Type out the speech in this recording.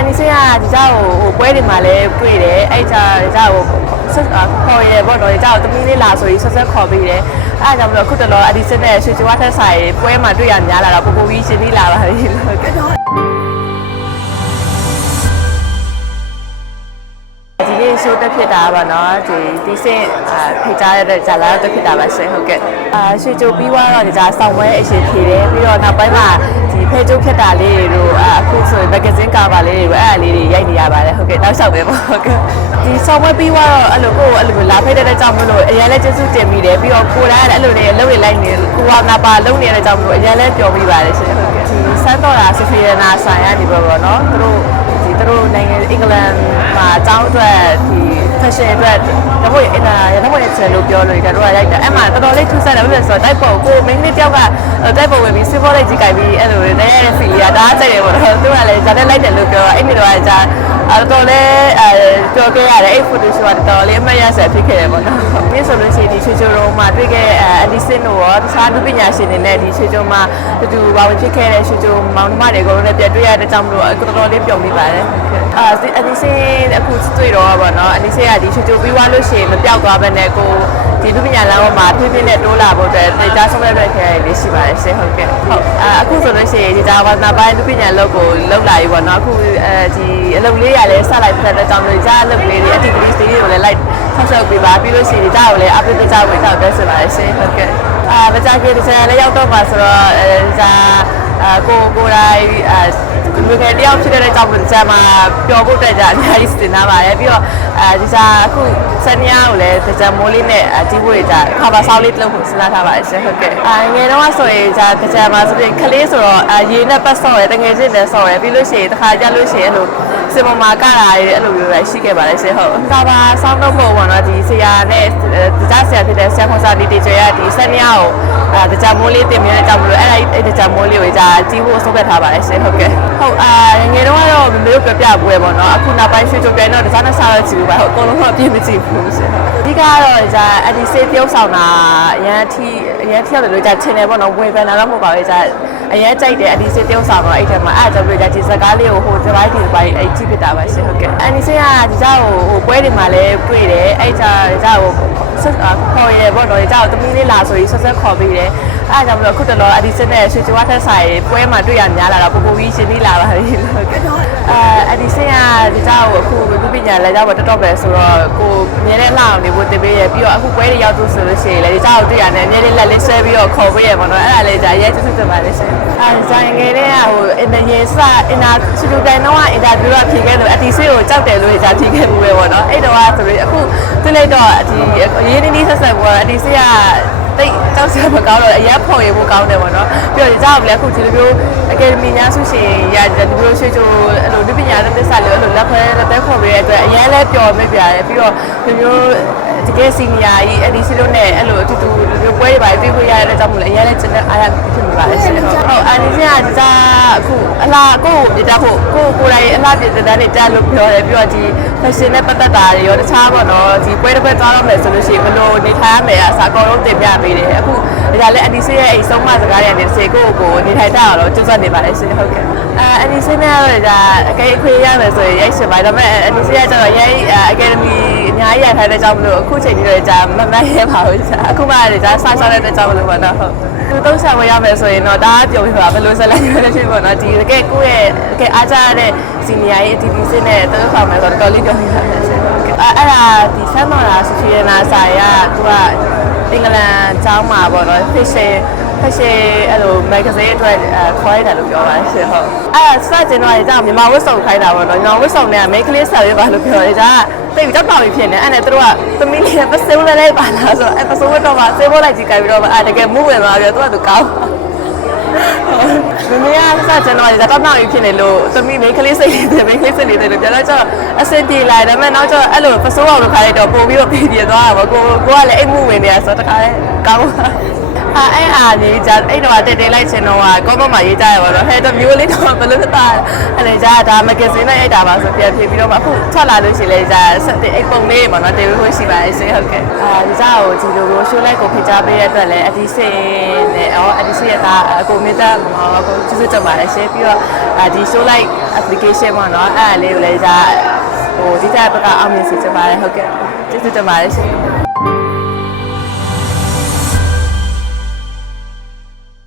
န်ဒီဆရာကဒီကြောက်ကိုဟိုပွဲတွေမှာလည်းတွေ့တယ်အဲ့ကြောက်ဒီကြောက်ကိုဆက်ခေါ်ရဲပေါ့နော်ဒီကြောက်တမီးလေးလာဆိုပြီးဆက်ဆက်ခေါ်ပေးတယ်အဲ့ကြောင့်မလို့အခုတလောအဒီစစ်နဲ့ရွှေချွားထက်ဆိုင်ပွဲမှာတွေ့ရများလာတော့ပိုပိုကြီးရှင်ပြီးလာပါပြီလို့ကတော့ဒီနေ့ဆိုတက်ဖြစ်တာပါနော်ဒီဒီစင်ဖိတ်ကြားရတဲ့ဂျာလာတက်ဖြစ်တာပါရှင်ဟုတ်ကဲ့အာရွှေချိုပြီးွားတော့ဒီကဆောင်းဝဲအရှင်ဖြေတယ်ပြီးတော့နောက်ပိုင်းမှာဒီဖဲချိုးဖြစ်တာလေးတို့အခုဆိုရင် ရိုက်နေရပါတယ်ဟုတ်ကဲ့နောက်လျှောက်ပဲပေါ့ဟုတ်ကဲ့ဒီဆောင်ပွဲပြီးသွားတော့အဲ့လိုကိုယ်အဲ့လိုလာဖိတ်တဲ့ကြောင့်မလို့အရင်လည်းကျေးဇူးတင်မိတယ်ပြီးတော့ကိုယ်လည်းအဲ့လိုတွေလှုပ်ရလိုက်နေကိုကနာပါလှုပ်နေတဲ့ကြောင့်မလို့အရင်လည်းပျော်မိပါတယ်ရှင်ဟုတ်ကဲ့ဒီစမ်းတော်တာဆဖီရနာဆိုင်ရနေပေါ့ပေါ့နော်သူတို့ဒီသူတို့နိုင်ငံအင်္ဂလန်မှာအကြောင်းအတွက်ဒီ fashion အတွက်တမို့အင်တာရတမို့ရဲ့ channel လို့ပြောလို့ဒါတို့ကရိုက်တာအဲ့မှာတော်တော်လေးထူးဆန်းတယ်ဘာလို့လဲဆိုတော့တိုက်ပေါ်ကို main လေးတယောက်ကတိုက်ပေါ်ဝင်ပြီး symbol လေးကြီးကြိုက်ပြီးအဲ့လိုတည်းရဲ့ feel ကဒါကြိုက်တယ်ပေါ့နော်သူကလည်းဇာတ်လိုက်တယ်လို့ပြောတော့အဲ့မိတော့ကကြာ အဲ့တော်လေးအဲပြောခဲ့ရတယ်အဲ့ photo shoot ကတော်တော်လေးအမှတ်ရဆက်ဖြစ်ခဲ့တယ်ပေါ့နော်။ဒီဆိုလို့ရှိရင်ဒီချွေချွေရုံမှာတွေ့ခဲ့အလီစင်တို့ရောတခြားလူပညာရှင်တွေနဲ့ဒီချွေချွေမှာတူတူပါဝင်ဖြစ်ခဲ့တဲ့ချွေချွေမောင်နှမတွေကိုလည်းပြတွေ့ရတဲ့ကြောင့်မလို့တော်တော်လေးပျော်မိပါတယ်။အာအလီစင်အခုတွေ့တော့ပေါ့နော်။အလီစင်ကဒီချွေချွေပြီးသွားလို့ရှိရင်မပြောက်သွားဘဲနဲ့ကို ဒီလူပညာလမ်းပေါ်မှာဖြည်းဖြည်းနဲ့တိုးလာဖို့အတွက်တေချာဆုံးဖြတ်ခဲ့ရလေးရှိပါတယ်ရှင်ဟုတ်ကဲ့ဟုတ်အာအခုဆိုလို့ရှိရင်ဒီဒါဝါနာပိုင်းလူပညာလောက်ကိုလောက်လာပြီပေါ့နော်အခုအဲဒီအလုပ်လေးရလဲဆက်လိုက်တဲ့ကြောင့်လို့ကြားအလုပ်လေးတွေ activity တွေကိုလည်း like ဆောက်ရှောက်ပေးပါပြီးလို့ရှိရင်ဒါကိုလည်း update ကြဝင်တော့ပြောစပါတယ်ရှင်ဟုတ်ကဲ့အာမကြခင်ဒီဆက်လည်းရောက်တော့မှာဆိုတော့အဲဒါအာကိုကိုတိုင်းအာ လူငယ်တယောက်ဖြစ်တဲ့ကြောင့်ဒီဆက်မှာပျော်ဖို့တက်ကြအများကြီးစင်နာပါတယ်ပြီးတော့အဲဒီစားအခုစနေရကိုလည်းဒီဆက်မိုးလေးနဲ့ဒီဘွေကြခါပါဆောင်းလေးတစ်လုံးကိုစဉ်းစားထားပါတယ်ရှင်ဟုတ်ကဲ့အာငယ်တော့ဆိုရင်ဒါဒီဆက်မှာဆိုရင်ခလေးဆိုတော့အာရေနဲ့ပတ်ဆော့ရယ်တငယ်ချင်းနဲ့ဆော့ရယ်ပြီးလို့ရှိရင်တစ်ခါကြလို့ရှိရင်အဲ့လိုစင်မမာကတာရယ်အဲ့လိုမျိုးပဲရှိခဲ့ပါတယ်ရှင်ဟုတ်ခါပါဆောင်းတော့မဟုတ်ဘူးနော်ဒီဆရာနဲ့ဒီကြားဆရာဖြစ်တဲ့ ဆရာခွန်စာဒီတီချေရဒီစနေရကိုအာဒီဆက်မိုးလေးတင်မြဲကြောင့်မလို့အဲ့အဲ့ဒီဆက်မိုးလေးကိုကြာကြီးဖို့ဆုံးဖြတ်ထားပါတယ်ရှင်ဟုတ်ကဲ့ဟုတ်အာငယ်တော့ကတော့မမေတို့ပြပြပွဲပေါ့နော်အခုနောက်ပိုင်းရွှေချိုပြဲတော့ဒီစားနဲ့စားရချီဘူးပါဟုတ်အကုန်လုံးတော့ပြည့်မကြည့်ဘူးရှင်အဓိကတော့ကြာအဒီစေးပြုံးဆောင်တာအရန်ထီအရန်ထီရတယ်လို့ကြာချင်တယ်ပေါ့နော်ဝေဖန်တာတော့မဟုတ်ပါဘူးကြာအရန်ကြိုက်တယ်အဒီစေးပြုံးဆောင်တော့အဲ့ထက်မှာအဲ့ကြောင့်ပြကြာဒီစကားလေးကိုဟိုဒီဘိုင်းဒီဘိုင်းအဲ့ကြည့်ဖြစ်တာပါရှင်ဟုတ်ကဲ့အဒီစေးကဒီကြောက်ဟိုပွဲတွေမှာလည်းတွေ့တယ်အဲ့ကြောင့်ကြောက်ဟို ဆက်ခေါ်ရပေါ့နော်ကြောက်တမီးလေးလာဆိုပြီးဆက်ဆက်ခေါ်ပြီးတယ်အဲ့ကြောင့်မလို့အခုတလောအဒီစနဲ့ရွှေချွားထက်ဆိုင်ပွဲမှာတွေ့ရများလာတာပိုပိုပြီးရှင်းပြီးလာပါပြီလို့ကဲအဲ အဒီစင်ကဒီကြောက်အခုလူပညာလည်းကြောက်တော့တော်တော်ပဲဆိုတော့ကိုမြဲတဲ့လှအောင်နေဖို့တင်ပေးရပြီးတော့အခုပွဲတွေရောက်သူဆိုလို့ရှိရင်လည်းဒီကြောက်တွေ့ရတယ်မြဲတဲ့လက်လေးဆွဲပြီးတော့ခေါ်ပေးရပေါ့နော်အဲ့ဒါလည်းဒါရဲချစ်စစ်ပါလေရှင်အဲဇိုင်ငယ်တဲ့ကဟိုအင်တာရေစအင်တာစတူဒန်တော့အင်တာဗျူးကဖြေခဲ့လို့အဒီစင်ကိုကြောက်တယ်လို့ကြာဖြေခဲ့မှုပဲပေါ့နော်အဲ့တော့ဆိုပြီးအခုတွေ့လိုက်တော့ဒီရေးနေနေဆက်ဆက်ပေါ့အဒီစင်က တိတ်ကြောက်စရာမကောင်းတော့အရက်ဖော်ရဖို့ကောင်းတယ်ပေါ့နော်ပြီးတော့ဒီကြောက်လည်းအခုဒီလိုမျိုးအကယ်ဒမီများဆုရှင်ရဒီလိုမျိုးရွှေချိုအဲ့လိုဒီပညာတဲ့သစ္စာလေးအဲ့လိုလက်ခွဲလက်သက်ခေါ်ပေးတဲ့အတွက်အရင်လဲပျော်မိပြရတယ်ပြီးတော့ဒီမျိုး တကယ်စီနီယာကြီးအဒီစီလို့နဲ့အဲ့လိုအတူတူဒီမျိုးပွဲတွေပါပြီးခွင့်ရတဲ့ကြောင့်မလို့အရင်လဲကျတဲ့အားရဖြစ်နေပါလေရှင်ဟုတ်ဟုတ်အန်ဒီစင်ကဒီစားအခုအလားကိုကိုပြတာဖို့ကိုကိုယ်တိုင်အလားပြတဲ့တန်းနဲ့ကြားလို့ပြောတယ်ပြီးတော့ဒီ fashion နဲ့ပတ်သက်တာတွေရောတခြားပေါ့နော်ဒီပွဲတစ်ပွဲသွားတော့မယ်ဆိုလို့ရှိရင်ဘယ်လိုနေထိုင်ရမယ်အစားအကုန်လုံးတင်ပြပေးတယ်အခုဒါလည်းအန်ဒီစင်ရဲ့အိမ်ဆုံးမစကားတွေနဲ့စေကိုကိုနေထိုင်တာတော့ကျွတ်ဆက်နေပါလေရှင်ဟုတ်ကဲ့အဲအန်ဒီစင်နဲ့ကတော့ဒါအကယ်အခွေရမယ်ဆိုရင်ရိုက်ရှင်ပါဒါပေမဲ့အန်ဒီစင်ကကျတော့ရိုက်အကယ်ဒမီအ များကြီးရထားတဲ့ကြောင့်မလို့အခုချိန်ကြီးတော့ကြာမမတ်ရဲပါဘူးကြာအခုမှလည်းကြာဆောက်ဆောက်တဲ့ကြောင့်မလို့ပေါ့နော်ဟုတ်သူသုံးဆောင်ဝယ်ရမယ်ဆိုရင်တော့ဒါကပြုံးပြပါဘယ်လိုဆက်လိုက်ရလဲဖြစ်ပေါ့နော်ဒီတကယ်ကိုယ့်ရဲ့တကယ်အားကြရတဲ့စီနီယာရဲ့ TV စင်းနဲ့သုံးဆောင်မယ်ဆိုတော့တော်လေးပြောပြပါမယ်ရှင်ဟုတ်ကဲ့အဲအဲ့ဒါဒီဆမ်မော်လာဆိုချီရနာဆိုင်ကသူကအင်္ဂလန်ကျောင်းမှာပေါ့နော် fashion fashion အဲ့လို magazine အတွက်ခေါ်ရတာလို့ပြောပါတယ်ရှင်ဟုတ်အဲ့ဒါစတင်တော့ကြာမြန်မာဝတ်စုံခိုင်းတာပေါ့နော်မြန်မာဝတ်စုံနဲ့ make လေးဆက်ရပါလို့ပြောတယ်ကြာတိတ်ကြောက်ပါပြီဖြစ်နေအဲ့နဲ့သူတို့ကသမီးလေးပစုံလေးလေးပါလာဆိုတော့အဲ့ပစုံဝတ်တော့မှစေဖို့လိုက်ကြည့်ကြပြီးတော့အဲ့တကယ်မှုဝင်သွားပြီးတော့သူကသူကောင်းမမေကစကျွန်တော်ကတောက်တောက်ကြီးဖြစ်နေလို့သမီးမိန်းကလေးစိတ်နေတယ်မိန်းကလေးစိတ်နေတယ်လို့ပြန်တော့ကျတော့အဆင်ပြေလာတယ်ဒါပေမဲ့နောက်ကျတော့အဲ့လိုပစိုးအောင်လို့ခါလိုက်တော့ပို့ပြီးတော့ပြေးပြေးသွားတာပေါ့ကိုကိုကလည်းအိတ်မှုဝင်နေရဆိုတော့တခါလဲကောင်းပါ အာအဲ့အားလေးじゃအဲ့တော့တက်တင်လိုက်ချင်တော့ကောမမရေးကြရပါတော့ဟဲ့တမျိုးလေးတော့ဘယ်လိုဖြစ်တာအဲ့လေじゃဒါမဂဇင်းနဲ့ရိုက်တာပါဆိုပြန်ဖြေပြီးတော့မှအခုထွက်လာလို့ရှိလေじゃဆက်တဲ့အိတ်ပုံလေးပေါ့နော်တေဝဖို့ရှိပါရဲ့စေဟုတ်ကဲ့အာဒီကြကိုဒီလိုလိုရှိုးလိုက်ကိုဖိကြားပေးရတဲ့အတွက်လည်းအဒီစိနဲ့အော်အဒီစိရဲ့ဒါအကိုမြတ်တာမောင်ကိုကျေးဇူးတင်ပါတယ်ရှင်ပြီးတော့ဒီ show like application ပေါ့နော်အဲ့အလေးကိုလည်းじゃဟိုဒီကြဘက်ကအောင်မြင်စေချင်ပါတယ်ဟုတ်ကဲ့ကျေးဇူးတင်ပါတယ်ရှင်